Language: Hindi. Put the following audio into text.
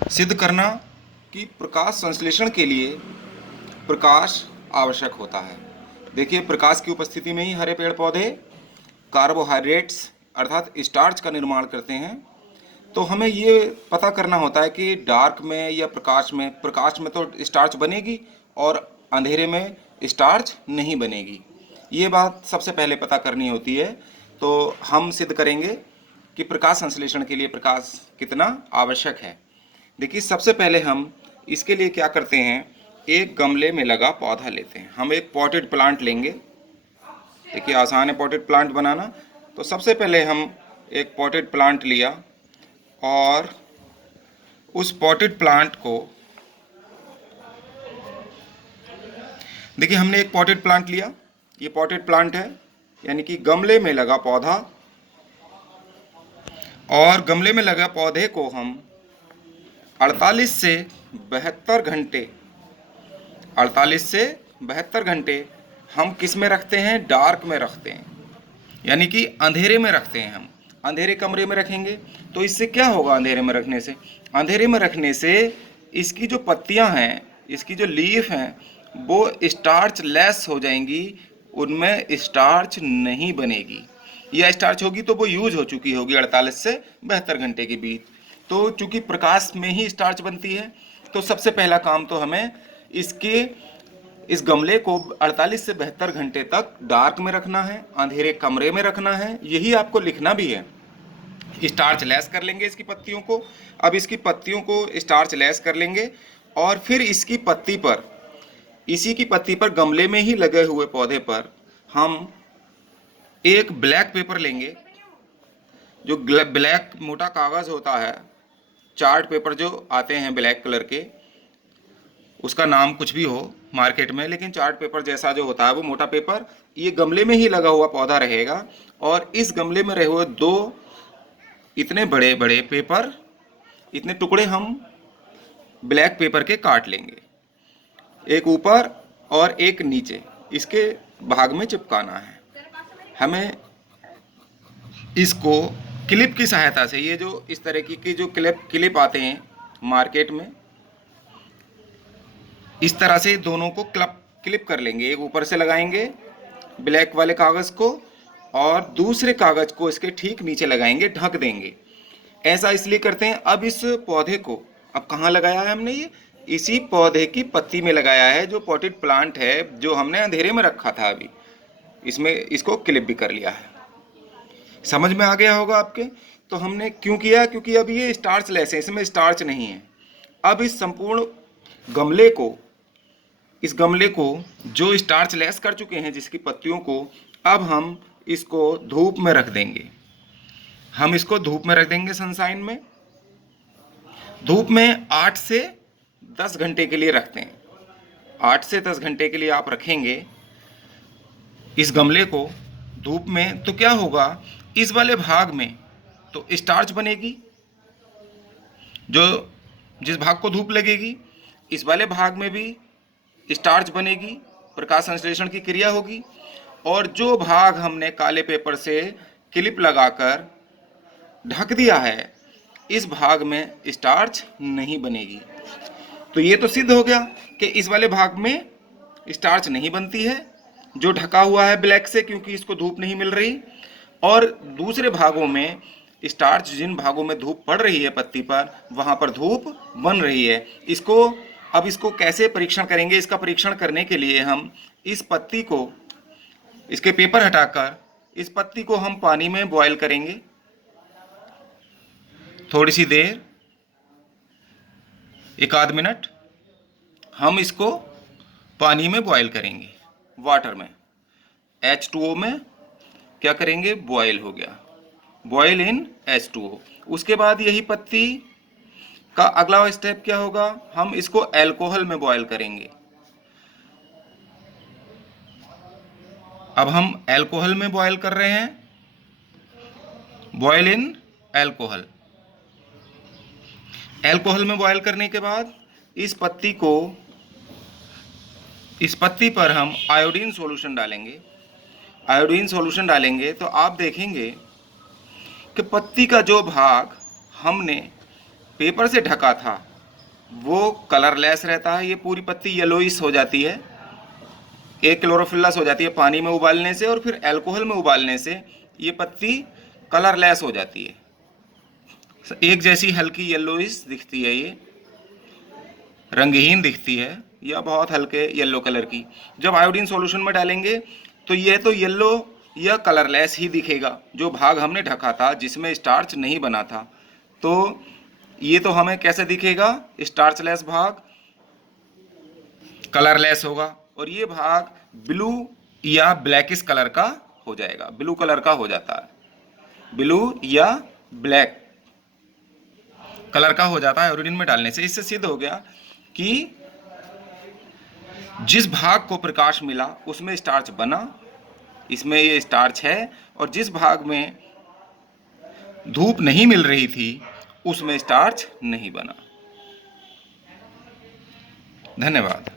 सिद्ध करना कि प्रकाश संश्लेषण के लिए प्रकाश आवश्यक होता है। देखिए, प्रकाश की उपस्थिति में ही हरे पेड़ पौधे कार्बोहाइड्रेट्स अर्थात स्टार्च का निर्माण करते हैं। तो हमें ये पता करना होता है कि डार्क में या प्रकाश में तो स्टार्च बनेगी और अंधेरे में स्टार्च नहीं बनेगी। ये बात सबसे पहले पता करनी होती है। तो हम सिद्ध करेंगे कि प्रकाश संश्लेषण के लिए प्रकाश कितना आवश्यक है। देखिए, सबसे पहले हम इसके लिए क्या करते हैं, एक गमले में लगा पौधा लेते हैं। हम एक पॉटेड प्लांट लेंगे। देखिए, आसान है पॉटेड प्लांट बनाना। तो सबसे पहले हम एक पॉटेड प्लांट लिया और उस पॉटेड प्लांट को, देखिए हमने एक पॉटेड प्लांट लिया, ये पॉटेड प्लांट है यानी कि गमले में लगा पौधा, और गमले में लगा पौधे को हम 48 से 72 घंटे 48 से 72 घंटे हम किस में रखते हैं, डार्क में रखते हैं, यानी कि अंधेरे में रखते हैं। हम अंधेरे कमरे में रखेंगे। तो इससे क्या होगा, अंधेरे में रखने से, अंधेरे में रखने से इसकी जो पत्तियां हैं, इसकी जो लीफ हैं, वो स्टार्च लेस हो जाएंगी, उनमें स्टार्च नहीं बनेगी। या स्टार्च होगी तो वो यूज हो चुकी होगी 48 से 72 घंटे के बीच। तो चूंकि प्रकाश में ही स्टार्च बनती है, तो सबसे पहला काम तो हमें इस गमले को 48 से 72 घंटे तक डार्क में रखना है, अंधेरे कमरे में रखना है। यही आपको लिखना भी है। स्टार्च लेस कर लेंगे इसकी पत्तियों को। अब इसकी पत्तियों को स्टार्च लेस कर लेंगे और फिर इसी की पत्ती पर गमले में ही लगे हुए पौधे पर हम एक ब्लैक पेपर लेंगे। जो ब्लैक मोटा कागज़ होता है, चार्ट पेपर जो आते हैं ब्लैक कलर के, उसका नाम कुछ भी हो मार्केट में, लेकिन चार्ट पेपर जैसा जो होता है वो मोटा पेपर, ये गमले में ही लगा हुआ पौधा रहेगा। और इस गमले में रहे हुए दो इतने बड़े बड़े पेपर, इतने टुकड़े हम ब्लैक पेपर के काट लेंगे, एक ऊपर और एक नीचे, इसके भाग में चिपकाना है। हमें इसको क्लिप की सहायता से, ये जो इस तरह की जो क्लिप आते हैं मार्केट में, इस तरह से दोनों को क्लिप कर लेंगे। एक ऊपर से लगाएंगे ब्लैक वाले कागज़ को और दूसरे कागज़ को इसके ठीक नीचे लगाएंगे, ढक देंगे। ऐसा इसलिए करते हैं, अब इस पौधे को अब कहाँ लगाया है हमने, ये इसी पौधे की पत्ती में लगाया है, जो पॉटेड प्लांट है, जो हमने अंधेरे में रखा था। अभी इसमें इसको क्लिप भी कर लिया है। समझ में आ गया होगा आपके। तो हमने क्यों किया, क्योंकि अब ये स्टार्च लेस है, इसमें स्टार्च नहीं है। अब इस संपूर्ण गमले को इस गमले को जो स्टार्च लेस कर चुके हैं, जिसकी पत्तियों को, अब हम इसको धूप में रख देंगे। हम इसको धूप में रख देंगे, सनशाइन में। धूप में 8 से 10 घंटे के लिए रखते हैं। 8 से 10 घंटे के लिए आप रखेंगे इस गमले को धूप में। तो क्या होगा, इस वाले भाग में तो स्टार्च बनेगी, जो जिस भाग को धूप लगेगी, इस वाले भाग में भी स्टार्च बनेगी, प्रकाश संश्लेषण की क्रिया होगी। और जो भाग हमने काले पेपर से क्लिप लगाकर ढक दिया है, इस भाग में स्टार्च नहीं बनेगी। तो ये तो सिद्ध हो गया कि इस वाले भाग में स्टार्च नहीं बनती है, जो ढका हुआ है ब्लैक से, क्योंकि इसको धूप नहीं मिल रही। और दूसरे भागों में स्टार्च, जिन भागों में धूप पड़ रही है पत्ती पर, वहाँ पर धूप बन रही है। अब इसको कैसे परीक्षण करेंगे, इसका परीक्षण करने के लिए हम इस पत्ती को, इसके पेपर हटाकर इस पत्ती को हम पानी में बॉयल करेंगे थोड़ी सी देर, 1 आध मिनट हम इसको पानी में बॉयल करेंगे, वाटर में, H2O में क्या करेंगे, बॉयल हो गया, बॉयल इन H2O। उसके बाद यही पत्ती का अगला स्टेप क्या होगा, हम इसको अल्कोहल में बॉयल करेंगे। अब हम अल्कोहल में बॉयल कर रहे हैं, बॉयल इन अल्कोहल। अल्कोहल में बॉयल करने के बाद इस पत्ती पर हम आयोडीन सॉल्यूशन डालेंगे। आयोडीन सॉल्यूशन डालेंगे तो आप देखेंगे कि पत्ती का जो भाग हमने पेपर से ढका था, वो कलरलेस रहता है, ये पूरी पत्ती येलोइश हो जाती है, एक क्लोरोफिल्लस हो जाती है पानी में उबालने से, और फिर अल्कोहल में उबालने से ये पत्ती कलरलेस हो जाती है, एक जैसी हल्की येलोइश दिखती है, ये रंगहीन दिखती है या बहुत हल्के येलो कलर की। जब आयोडीन सॉल्यूशन में डालेंगे तो ये तो येलो या कलरलेस ही दिखेगा, जो भाग हमने ढका था जिसमें स्टार्च नहीं बना था, तो ये तो हमें कैसे दिखेगा, स्टार्चलेस भाग कलरलेस होगा, और ये भाग ब्लू या ब्लैकिश कलर का हो जाएगा, ब्लू कलर का हो जाता है, ब्लू या ब्लैक कलर का हो जाता है आयोडीन में डालने से। इससे सिद्ध हो गया कि जिस भाग को प्रकाश मिला उसमें स्टार्च बना, इसमें ये स्टार्च है, और जिस भाग में धूप नहीं मिल रही थी उसमें स्टार्च नहीं बना। धन्यवाद।